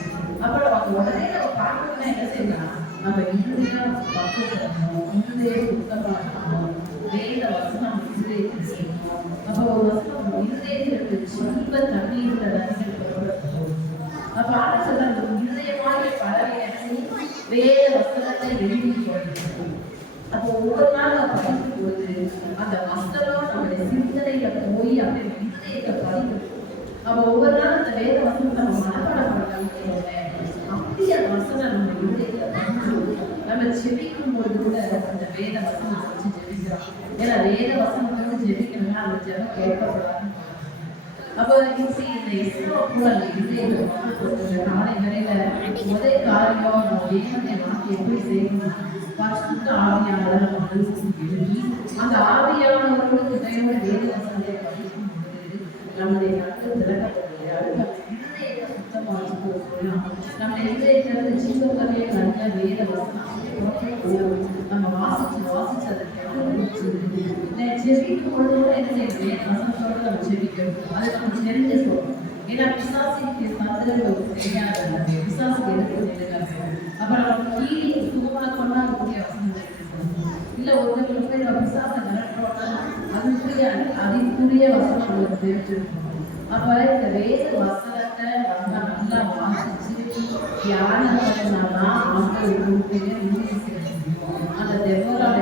அப்புறம் அது உடனே நம்ம பார்க்கணும்னா என்ன செய்யலாம், நம்ம இருதயம் பக்குவப்படணும், இருதயம் சுத்தமா இருக்கணும், வேத வசனம் இருதயத்தில் செய்யணும். அப்ப ஒரு வசனம் இருதயத்திற்கு ஜீவ தண்ணீர்ல நதிகள் புறப்படணும். அப்ப ஆண்டு சொல்ற அந்த இருதயமாகிய பறவை வேத வசனத்தை எழுதி கொள்ளணும். அப்போ ஒவ்வொரு நாள் நம்ம படிக்கும் போது அந்த வசனம் நம்முடைய சிந்தனையில போய் அப்படியே இருதயத்தை பதிக்கும். அப்போ ஒவ்வொரு நாள் அந்த வேத வசனத்தை நம்ம மனப்பாடம் பண்ணலாம். அப்படி அந்த வசனம் நம்ம இருதயத்தை நம்ம ஜெபிக்கும் போது கூட அந்த வேத வசனம் வச்சு ஜெபிக்கிறோம். ஏன்னா வேத வசனத்தோடு ஜெபிக்கணும்னா அந்த ஜெபம் கேட்கப்படாது. அப்போ இந்த இஸ்ரோ கூட அந்த இருதயத்தை நாளை வரையில முதல் காரியம் நம்ம தேவனை மாற்றி எப்படி செய்யணும், பரிசுத்த ஆவியானவர் நம்ம அந்த ஆவியானவர்களுக்கு தேவையான வேத வசனத்தை படிக்கும் போது நம்முடைய கண்கள் திறக்கப்படுகிறது. இருதயத்தை சுத்தமாக போகலாம். நம்ம இருதயத்திலிருந்து சின்னவர்களே நல்ல வேத வசனம் நம்ம வாசிச்சு அதை ஜெபிக்கும் பொழுது என்ன செய்யணும், வேத வசனத்தோடு நம்ம ஜெபிக்கணும். அதை நம்ம தெரிஞ்சு சொல்லணும். ஏன்னா விசுவாசிக்கு சந்தர்ப்பம் தெரியாது, விசுவாசிக்கு எடுத்து தெரியாது. அப்புறம் நம்ம கீழே சுகமாக கொண்டாடக்கூடிய வசனங்கள் இல்ல ஒருத்தருக்கு போய் நம்ம விசுவாச நடக்கிறோம்னா அதுக்குரிய வசனம் நமக்கு தெரிஞ்சிருக்கணும். அப்ப இந்த வேத வசனத்தை நம்ம நல்லா வாசிச்சு தியானம் பண்ணாதான் அவங்களுக்கு அந்த தெவரால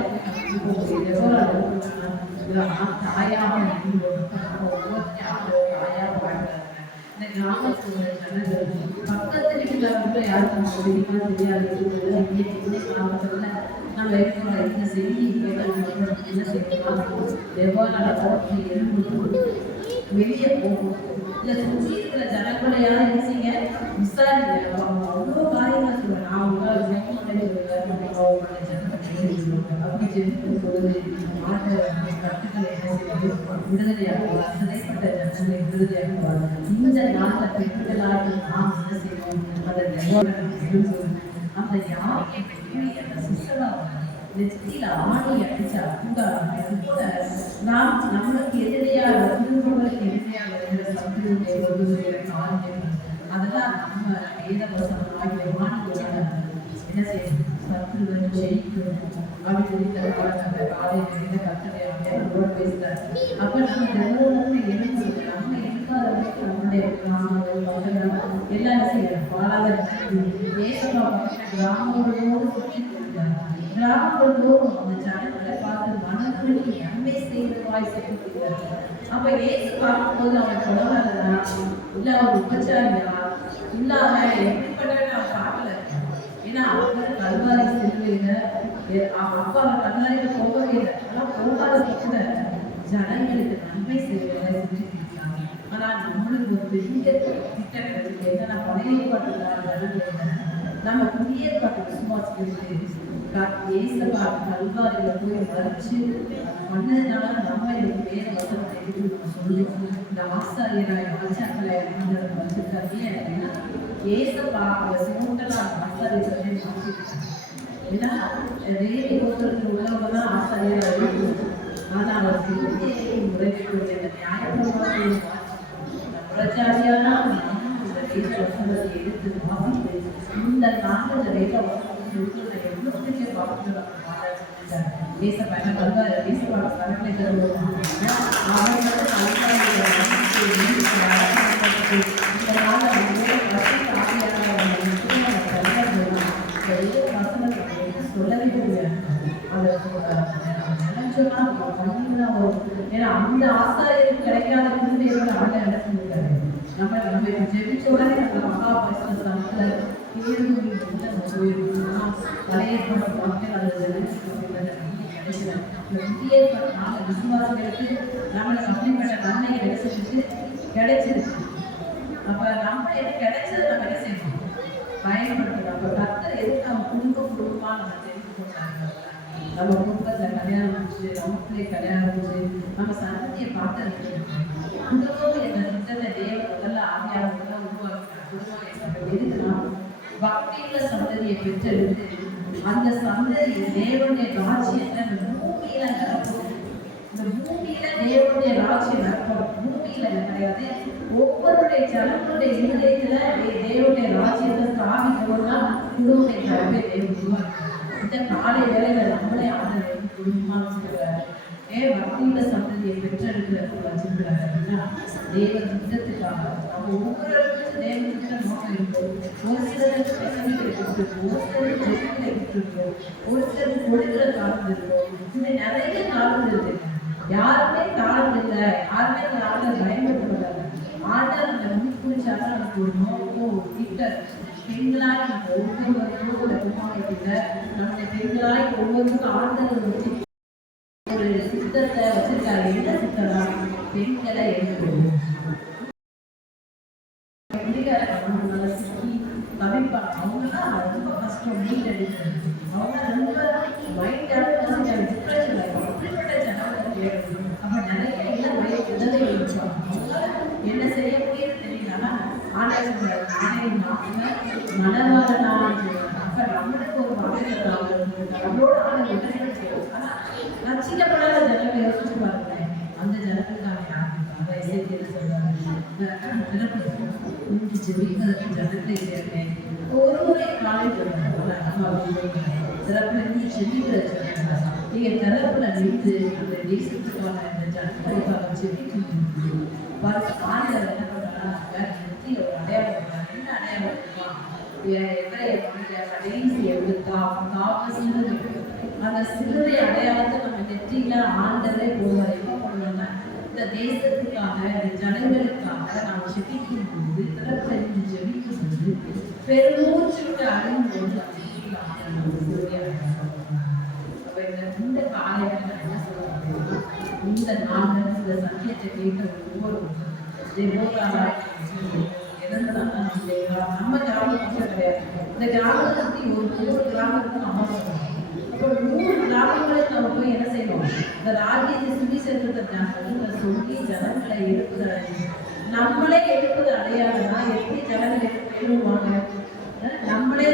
தாயாக இந்த கிராமத்துல ஜனங்கள் பக்கத்துல இருக்கிறவங்க யாருக்கும் தெரியாது. கிராமத்துல நம்ம இருக்கிற இந்த செய்தி என்ன செய்யலாம், தெவரால போட்டு எழுந்து வெளியே போகும். இல்ல சுற்றி இருக்கிற ஜனங்களை யாரும் என்ன செய்ய விசாரிங்க. அவ்வளோ காரியங்கள் சொல்லுவேன். நான் உங்களால் அப்படி ஜெபிக்கும் பொழுது ஆட்ட கட்டுக்களை என்ன செய்வது விடுதலையாகுவார். சிறைப்பட்ட ஜனங்களை விடுதலையாகுவார். இந்த நாட்டை பெண்களாக நாம் என்ன செய்வோம், அந்த யாரை அந்த சிஸ்டராக நெற்றியில ஆணி அடிச்சா நாம் நம்மளுக்கு எதிரியாக திரும்பவருக்கு எதிரியாக இருக்கிற சத்துருடைய ஒருவருடைய காரியம் அதெல்லாம் நம்ம வேத வசனமாகிய வாணியோட என்ன செய்யணும், சத்துருவன் ஜெயிக்கணும் அப்படின்னு சொல்லி காலையில் கட்டளையோட பேசுறாரு. அப்ப நம்ம தெருவுன்னு எழுந்து நம்ம எடுக்காத அளவுக்கு நம்முடைய கிராமங்கள் மக்கள் எல்லாம் செய்யணும். பாலாத கிராமங்களோடு சுற்றி கிராமங்களோடும் அந்த ஜனங்களை பார்த்து மனங்களுக்கு நன்மை செய்வதாய் செய்கிறார். அப்ப ஏசு பார்க்கும்போது அவன் தொடராதா இல்ல அவர் உபச்சாரியா இல்லாம எப்படிப்பட்ட நான் பார்க்கல. ஏன்னா அவர் கல்வாரி செல்வையில அப்பா கல்வாரியில போகவே இல்லை. அதெல்லாம் போகாத கூட ஜனங்களுக்கு நன்மை செய்வதை செஞ்சுருக்காங்க. ஆனா நம்மளுக்கு ஒரு பெரிய திட்டம் இருக்கு. ஏன்னா பழைய பாட்டு நம்ம புதிய பாட்டு விசுவாசிக்கிறது ஏசப்பா கல்வாரியில போய் மறைச்சு மன்னதுனால நம்ம எனக்கு வேற வசனத்தை எடுத்து சொல்லி இந்த ஆசாரியராய் ஆச்சாக்களை வச்சிருக்காங்க. அப்படின்னா ஏசப்பா அவங்க சிமுட்டலா ஆசாரியரை மாற்றிருக்காங்க. ஏன்னா வேறு கோத்திரத்தில் உள்ளவங்க தான் ஆசாரியராக. ஆனா அவர் சிறுத்தையை முறைக்கூடிய நியாயப்பிரமாணத்தை பிரச்சாரியானா இந்த வேறு வசனத்தை எடுத்து வாசித்து இந்த நாங்கள் இந்த வேலை எவ்வளோ பெரிய பாடத்தில் தேசப்பட்ட கல்வார் தேசப்பாட கணக்கில் தருவோம் சொல்லவே முடியாது. ஏன்னா அந்த ஆசாரியருக்கு கிடைக்காத குழந்தையோட ஆளை என்ன செஞ்சிருக்காரு. நம்ம ஜெபிச்ச உடனே நம்ம மகா பரிசுத்தத்துல பழைய மக்கள் அது புதிய விசுவாசிகளுக்கு நம்மளை அப்படிப்பட்ட நன்மை கிடைச்சிருக்கு கிடைச்சிருக்கு. அப்ப நம்ம என்ன கிடைச்சது நம்ம என்ன செய்யணும் பயன்படுத்தணும். அப்ப கர்த்தர் எதுக்கு நம்ம குடும்பமா நம்ம தெரிந்து கொண்டாங்க. நம்ம குடும்பத்துல கல்யாணம் முடிச்சு நமக்குள்ளே கல்யாணம் முடிச்சு நம்ம சந்ததியை பார்த்து குடும்பம் என்ற திட்டத்தை தேவன் முதல்ல ஆவியாளர்கள்லாம் உருவாக்கினார். எதுக்குன்னா பக்தியுள்ள சந்ததியை பெற்றெடுத்து அந்த சந்ததி தேவனுடைய ராஜ்யத்தை இந்த பூமியில நடக்கும். இந்த பூமியில தேவனுடைய ராஜ்யம் நடக்கும். பூமியில கிடையாது, ஒவ்வொருடைய ஜனங்களுடைய இருதயத்துல தேவனுடைய ராஜ்யத்தை ஸ்தாபிக்கணும்னா குடும்பத்தை கலப்பை தேவன் உருவாக்கினார். இந்த காலை வேளையில நம்மளே ஆண்டவர் குடும்பமா வச்சிருக்கிறாரு. பக்தியுள்ள சந்ததியை பெற்றெடுக்கிறதுக்கு வச்சிருக்கிறாரு அப்படின்னா தேவ திட்டத்துக்காக நம்ம ஒவ்வொருவருக்கும் தேவ திட்டம் நோக்கம் இருக்கும். ஒரு சிலருக்கு பிரசங்களை கொடுத்துருக்கோம், ஒரு சிலருக்கு ஜெயிகளை கொடுத்துருக்கோம், ஒரு சிலருக்கு கொடுக்கிற காலம் இருக்கும். இப்படி நிறைய காலம் இருக்கு. யாருமே காலம் இல்லை, யாருமே காலத்தை பயன்படுத்தப்படாது. ஆண்டவர் நம்ம முன்குறிச்சாலும் நமக்கு ஒரு நோக்கம் ஒரு திட்டம். பெண்களாய் நம்ம ஒவ்வொருவருக்கும் ஒரு குமாரத்திட்ட நம்முடைய பெண்களாய் ஒவ்வொருக்கும் ஆண்டவர் ஒரு சித்தத்தை வச்சிருக்காரு. என்ன சித்தம்னா பெண்களை எழுதுவோம் தவிப்பாங்க. அவங்கலாம் ரொம்ப கஷ்டம் நீட் அடிக்கிறது. அவங்க ரொம்ப மைண்டான டிப்ரெஷன் ஆகும். அப்படிப்பட்ட ஜனங்களை கேட்கணும். அப்ப நிறைய இல்லை வயது உதவி வச்சுவாங்க. அவங்களால என்ன செய்ய முடியும்னு தெரியலன்னா ஆண்டவர் நானே மனவாளனாக அப்ப நம்மளுக்கு ஒரு மகன் நம்மளோட ஆண்டு உதவிகள் செய்யும். ஆனா ரட்சிக்கப்படாத ஜனங்களை யோசிச்சு பாருங்களேன். அந்த ஜனங்களுக்கான யாருக்காக இசைக்கு சொல்றாங்க ஜெபிக்கிறதுக்கு ஜனத்தை சேர்ந்தேன். ஒரு முறை காலை சிறப்புல நீ ஜெபிக்கிற ஜனங்கள் நீங்க தரப்புல நின்று அந்த தேசத்துக்கான இந்த ஜனங்களுக்காக ஜெபிக்கும் ஆண்டவர் என்ன பண்றாங்க நெத்தி ஒரு அடையாளம். என்ன அடையாளம் இருக்குமா? கடைசி எழுத்தா சிலுவை. அந்த சிலுவை அடையாளத்தை நம்ம நெற்றியில ஆண்டவரே போவார். எப்ப போடுவாங்க? இந்த தேசத்துக்காக இந்த ஜனங்களுக்காக நாம் ஜெபிக்கும் போது திறப்பறிந்து ஜெபிக்கும் போது பெருமூச்சு விட்டு அடையும் போது இந்த காலையில என்ன சொல்லுவாங்க? இந்த நாள் இந்த சத்தியத்தை கேட்ட ஒவ்வொரு நம்ம கிராமம் கிடையாது. இந்த கிராமத்தை சுற்றி ஒவ்வொரு கிராமத்துக்கும் நம்ம சொல்றோம். அப்போ 100 கிராமங்களுக்கு நம்ம போய் என்ன செய்வோம்? இந்த ராஜ்யத்தை சுவிசேஷத்தை சொல்லி ஜனங்களை எழுப்புதல் அடையும். நம்மளே எழுப்புதல் அடையாதுன்னா எப்படி ஜனங்களை எழுப்புவாங்க? நம்மளே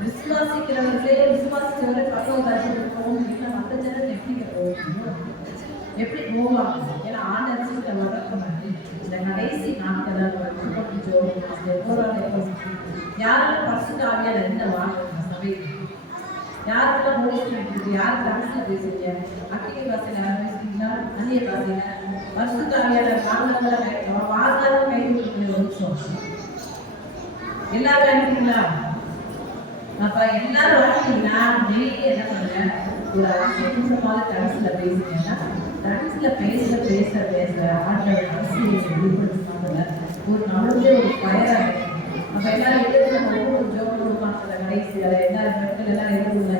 விசுவாசிக்கிறவர்களே விசுவாசிக்கிறவரை பக்கம் ராஜ்யத்துக்கு மற்ற ஜனங்கள் எப்படி போவாங்க? ஏன்னா ஆண்டவர்கிட்ட வளர்க்க இந்த கடைசி நாட்கள் யாரும் பரிசுத்த ஆவியாளர் என்ன வாங்க சபை யாருக்கெல்லாம் போயிட்டு யாருக்கு அரசியல் பேசுறீங்க? அக்கினி பாசையில யாரும் பேசுறீங்களா? அந்நிய பாசையில பரிசுத்த ஆவியாளர் வாங்கலாம் கை கொடுக்குற ஒரு நிமிஷம் எல்லாரும் அனுப்பிங்களா? அப்ப எல்லாரும் அனுப்பிங்கன்னா டெய்லி என்ன பண்ணுங்க? ஒரு 5 நிமிஷமாவது கடைசியில பேசுறீங்கன்னா கடைசியில பேச ஆண்டவர் அரசியல் வெளிப்படுத்தினால ஒரு நம்மளுடைய ஒரு பயரா இருக்கும். அப்ப எல்லாரும் எழுதுல ஒவ்வொரு ஜோம் கொடுப்பாங்க. கடைசியில எல்லாரும் பெண்கள் எல்லாம் எழுதுங்க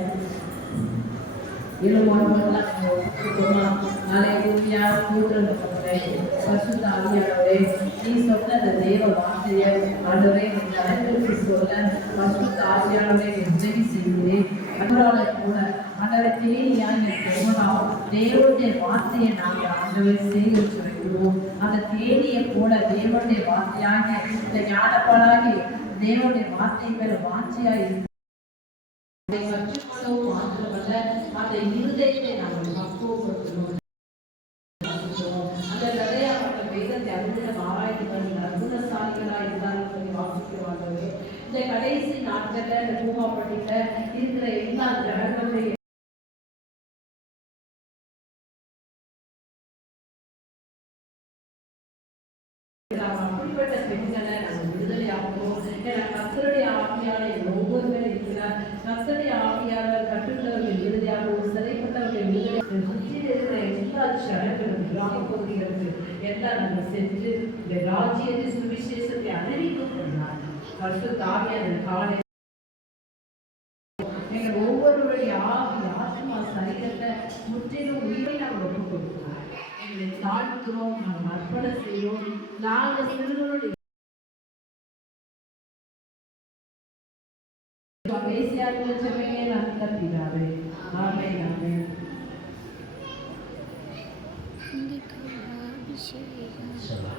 நீ சொன்ன அந்த தேவ வார்த்தையை ஆண்டவரே ஜனங்களுக்கு சொல்ல பரிசுத்த ஆவியானவரே உதவி செய்கிறேன். அதனால கூட ஆண்டவரை தேடியாங்க போகலாம். தேவனுடைய வார்த்தையை நாங்கள் ஆண்டவரை சேகரித்து வைக்கிறோம். அந்த தேடியை போல தேவனுடைய வார்த்தையாக இந்த ஞானப்பாடாகி தேவனுடைய வார்த்தை மேல வாஞ்சியாக இருக்கும். கற்றுக்கொள்ளவும் மாத்திரமல்ல அந்த இருதயத்தை நாங்கள் பக்குவப்படுத்தணும். அந்த நிறைய வேதத்தை அறிஞர் ஆராய்ச்சி பண்ணி அற்புதசாலிகளாக இருந்தாலும் இந்த கடைசி நாட்கள்ல இந்த பூமாப்பட்டியில இருக்கிற எல்லா ஜனங்களுடைய அப்படிப்பட்ட பெண்களை நாங்கள் விடுதலையாகணும். ஏன்னா கர்த்தருடைய ஆவியாளர் ஒவ்வொருவரும் இருக்கிறார். கர்த்தருடைய ஆவியாளர் கட்டுள்ளவர்கள் விடுதலையாகவும் சிறைப்பட்டவர்கள் விடுதலை சுற்றில் இருக்கிற எல்லா ஜனங்களும் கிராம பகுதிகளுக்கு எல்லாம் நாங்கள் சென்று இந்த ராஜ்யத்தை சுவிசேஷத்தை அறிவிக்கப்படுகிறார். பரிசுத்த ஆவியாளர் காலை எங்கள் ஒவ்வொருவருடைய ஆவி ஆத்மா சரீரத்தை முற்றிலும் உயிரை நாங்கள் ஒப்புக் கொடுக்கிறோம். எங்களை தாழ்த்துகிறோம், நாங்கள் அர்ப்பணம் செய்கிறோம். நாங்கள் சிறுவருடைய கடைசியாக செம்மையே நான் கத்தினாவே. ஆமென், ஆமென். அபிஷேகம்